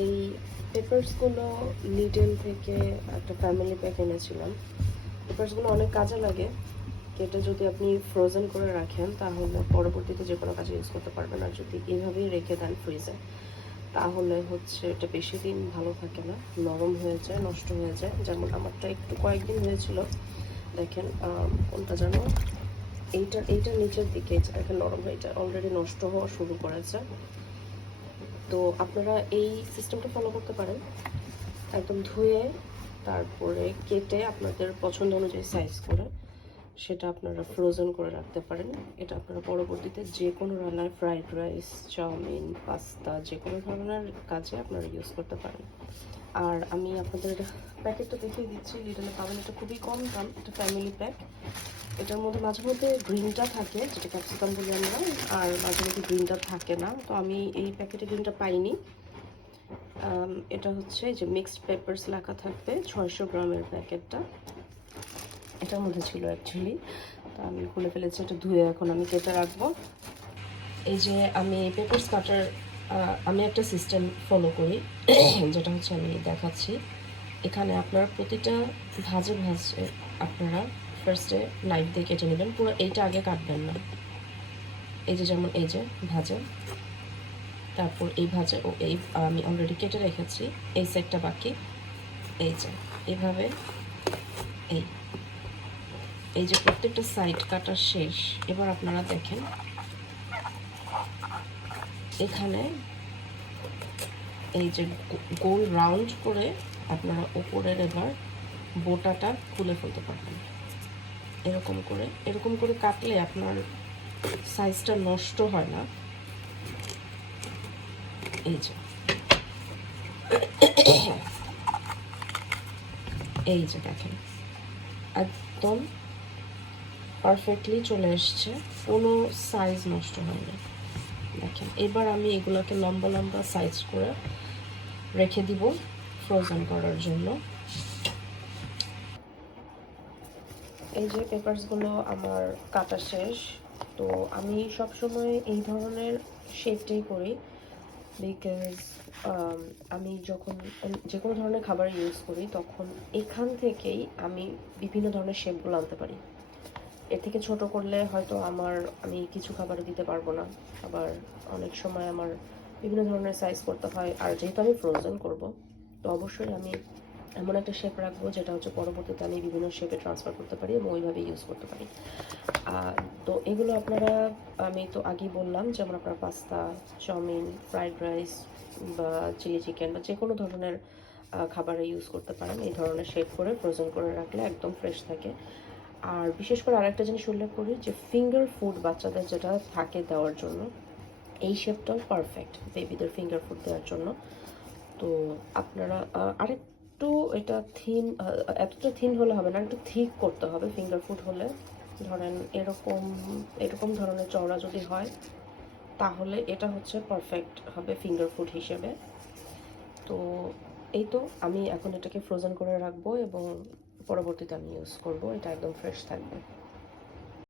এই পেপারসগুলো লিডেল থেকে একটা ফ্যামিলি প্যাক এনেছিলাম। পেপারসগুলো অনেক কাজে লাগে। এটা যদি আপনি ফ্রোজেন করে রাখেন তাহলে পরবর্তীতে যে কোনো কাজে ইউজ করতে পারবেন, আর যদি এইভাবেই রেখে দেন ফ্রিজে তাহলে হচ্ছে এটা বেশি দিন ভালো থাকে না, নরম হয়ে যায়, নষ্ট হয়ে যায়। যেমন আমারটা একটু কয়েকদিন হয়েছিল, দেখেন কোনটা যেন, এইটার নিচের দিকে দেখেন নরম হয়ে যায়, অলরেডি নষ্ট হওয়া শুরু করেছে। তো আপনারা এই সিস্টেমটা ফলো করতে পারেন, একদম ধুয়ে তারপরে কেটে আপনাদের পছন্দ অনুযায়ী সাইজ করে সেটা আপনারা ফ্রোজেন করে রাখতে পারেন। এটা আপনারা পরবর্তীতে যে কোনো রান্নায়, ফ্রাইড রাইস, চাউমিন, পাস্তা, যে কোনো ধরনের কাজে আপনারা ইউজ করতে পারেন। আর আমি আপনাদের প্যাকেটটা দেখিয়ে দিচ্ছি, লিডলে পাবেন। এটা খুবই কম দাম, এটা ফ্যামিলি প্যাক। এটার মধ্যে মাঝে মধ্যে গ্রিনটা থাকে, যেটা ক্যাপসিকাম বলি আমরা, আর মাঝে মধ্যে গ্রিনটা থাকে না। তো আমি এই প্যাকেটে গ্রিনটা পাইনি। এটা হচ্ছে যে মিক্সড পেপারস লেখা থাকবে, 600 গ্রামের প্যাকেটটা এটার মধ্যে ছিল অ্যাকচুয়ালি। তো আমি খুলে ফেলেছি, এটা ধুয়ে এখন আমি কেটে রাখবো। এই যে আমি পেপারস কাটার, আমি একটা সিস্টেম ফলো করি যেটা হচ্ছে আমি দেখাচ্ছি। এখানে আপনারা প্রতিটা ভাজে ভাজে আপনারা ফার্স্টে নাইফ দিয়ে কেটে নেবেন। পুরো এইটা আগে কাটবেন না। এই যে যেমন এই যে ভাজে, তারপর এই ভাজে, ও এই আমি অলরেডি কেটে রেখেছি, এই সাইডটা বাকি। এই যে এইভাবে, এই এই যে প্রত্যেকটা সাইড কাটা শেষ। এবার আপনারা দেখেন এখানে এই যে গোল রাউন্ড করে আপনারা উপরের এবার বোটাটা খুলে ফেলতে পারবেন। এরকম করে কাটলে আপনার সাইজটা নষ্ট হয় না। এই যে এই যে দেখেন একদম পারফেক্টলি চলে এসছে, কোনো সাইজ নষ্ট হয়নি। দেখেন এবার আমি এগুলোকে লম্বা লম্বা সাইজ করে রেখে দিব ফ্রোজেন করার জন্য। এই যে পেপারসগুলো আমার কাটা শেষ। তো আমি সবসময় এই ধরনের শেপটাই করি, বিকজ আমি যখন যে কোনো ধরনের খাবার ইউজ করি তখন এখান থেকেই আমি বিভিন্ন ধরনের শেপগুলো আনতে পারি। এর থেকে ছোট করলে হয়তো আমি কিছু খাবারে দিতে পারবো না, আবার অনেক সময় আমার বিভিন্ন ধরনের সাইজ করতে হয়। আর যেহেতু আমি ফ্রোজেন করব, তো অবশ্যই আমি এমন একটা শেপ রাখবো যেটা হচ্ছে পরবর্তীতে আমি বিভিন্ন শেপে ট্রান্সফার করতে পারি এবং ওইভাবে ইউজ করতে পারি। তো এগুলো আপনারা, আমি তো আগেই বললাম, যেমন আপনার পাস্তা, চাউমিন, ফ্রাইড রাইস বা চিলি চিকেন বা যে কোনো ধরনের খাবারে ইউজ করতে পারেন। এই ধরনের শেপ করে ফ্রোজেন করে রাখলে একদম ফ্রেশ থাকে। আর বিশেষ করে আরেকটা জিনিস উল্লেখ করি, যে ফিঙ্গার ফুড বাচ্চাদের যেটা থাকে দেওয়ার জন্য, এই শেপটাও পারফেক্ট বেবিদের ফিঙ্গার ফুড দেওয়ার জন্য। তো আপনারা আরেকটু এটা থিন, এতটা থিন হলে হবে না, একটু থিক করতে হবে ফিঙ্গার ফুড হলে। ধরেন এরকম ধরনের চওড়া যদি হয় তাহলে এটা হচ্ছে পারফেক্ট হবে ফিঙ্গার ফুড হিসেবে। তো এই তো আমি এখন এটাকে ফ্রোজেন করে রাখবো এবং পরবর্তীতে আমি ইউজ করব, এটা একদম ফ্রেশ থাকবে।